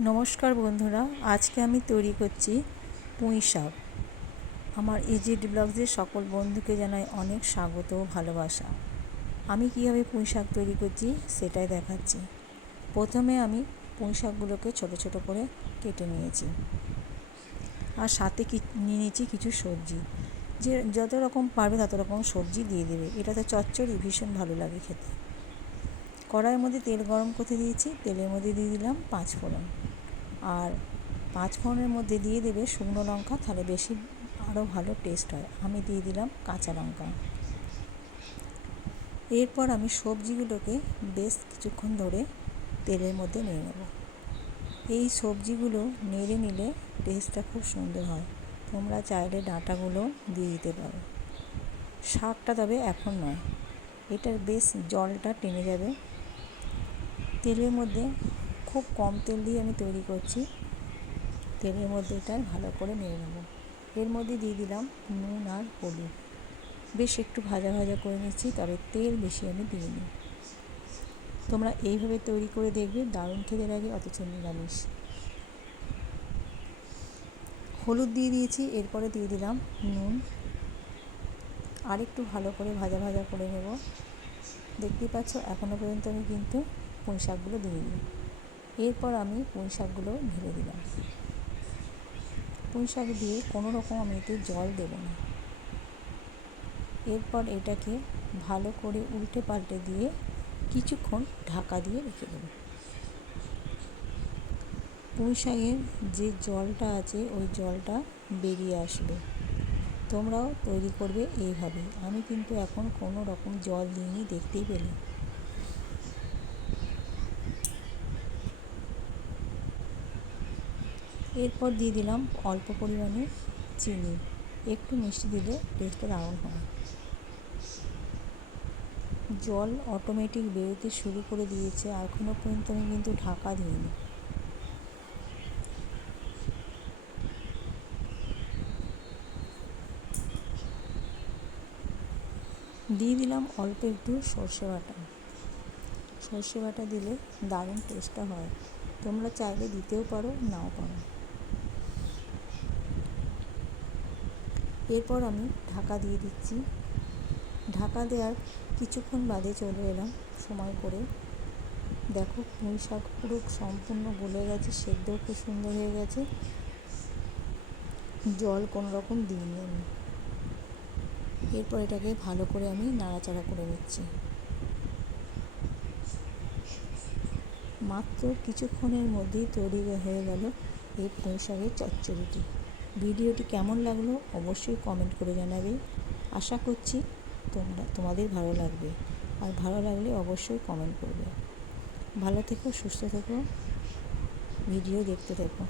নমস্কার বন্ধুরা, আজকে আমি তৈরি করছি পুঁই শাক। আমার ইজিট ব্লগসের সকল বন্ধুকে জানাই অনেক স্বাগত ও ভালোবাসা। আমি কীভাবে পুঁই শাক তৈরি করছি সেটাই দেখাচ্ছি। প্রথমে আমি পুঁই শাকগুলোকে ছোটো ছোটো করে কেটে নিয়েছি। আর সাথে নিয়ে নিয়েছি কিছু সবজি। যে যত রকম পারবে তত রকম সবজি দিয়ে দেবে। এটাতে চচ্চড়ি ভীষণ ভালো লাগে খেতে। কড়াইয়ের মধ্যে তেল গরম করতে দিয়েছি, তেলের মধ্যে দিয়ে দিলাম পাঁচ ফোড়ন। আর পাঁচ ফোড়নের মধ্যে দিয়ে দেবে শুকনো লঙ্কা, তাহলে বেশি আরও ভালো টেস্ট হয়। আমি দিয়ে দিলাম কাঁচা লঙ্কা। এরপর আমি সবজিগুলোকে বেশ কিছুক্ষণ ধরে তেলের মধ্যে নিয়ে নেব। এই সবজিগুলো নেড়ে নিলে টেস্টটা খুব সুন্দর হয়। তোমরা চাইলে ডাঁটাগুলো দিয়ে দিতে পারো। শাকটা তবে এখন নয়। এটার বেশ জলটা টেনে যাবে। তেলের মধ্যে খুব কম তেল দিয়ে আমি তৈরি করছি। তেলের মধ্যে এটা ভালো করে নেড়ে নেব। এর মধ্যে দিয়ে দিলাম নুন আর হলুদ। বেশ একটু ভাজা ভাজা করে নিচ্ছি, তবে তেল বেশি আমি দিইনি। তোমরা এইভাবে তৈরি করে দেখবে, দারুণ খেতে লাগে, অথচ নিরামিষ। হলুদ দিয়ে দিয়েছি, এরপরে দিয়ে দিলাম নুন। আর একটু ভালো করে ভাজা ভাজা করে নেব। দেখতেই পাচ্ছ এখনও পর্যন্ত আমি কিন্তু পুঁই শাকগুলো দিয়ে দিই এরপর আমি পুঁই শাকগুলো ঢেলে দিলাম। পুঁই শাক দিয়ে কোনো রকম আমি এতে জল দেব না। এরপর এটাকে ভালো করে উল্টে পাল্টে দিয়ে কিছুক্ষণ ঢাকা দিয়ে রেখে দেবো। পুঁই শাকের যে জলটা আছে, ওই জলটা বেরিয়ে আসবে। তোমরাও তৈরি করবে এইভাবে। আমি কিন্তু এখন কোনো রকম জল দিইনি, দেখতেই পেলে। এরপর দিয়ে দিলাম অল্প পরিমাণে চিনি। একটু মিষ্টি দিলে টেস্টটা দারুণ হয় জল অটোমেটিক বেরোতে শুরু করে দিয়েছে এখনও পর্যন্ত আমি কিন্তু ঢাকা দিইনি। দিয়ে দিলাম অল্প একটু সর্ষে বাটা। সর্ষে বাটা দিলে দারুণ টেস্টটা হয়। তোমরা চাইলে দিতেও পারো, নাও পারো। এরপর আমি ঢাকা দিয়ে দিচ্ছি। ঢাকা দেওয়ার কিছুক্ষণ বাদে চলে এলাম সময় করে। দেখো, পুঁই শাক পুরো সম্পূর্ণ গলে গেছে, সেদ্ধও খুব সুন্দর হয়ে গেছে। জল কোনো রকম দিইনি আমি। এরপর এটাকে ভালো করে আমি নাড়াচাড়া করে নিচ্ছি। মাত্র কিছুক্ষণের মধ্যেই তৈরি হয়ে গেল এই পুঁই শাকের চচ্চড়িটি। ভিডিওটি কেমন লাগল অবশ্যই কমেন্ট করে জানাবে। আশা করছি তোমরা, তোমাদের ভালো লাগবে। আর ভালো লাগলে অবশ্যই কমেন্ট করবে। ভালো থেকো, সুস্থ থেকো। ভিডিও দেখতে থেকো।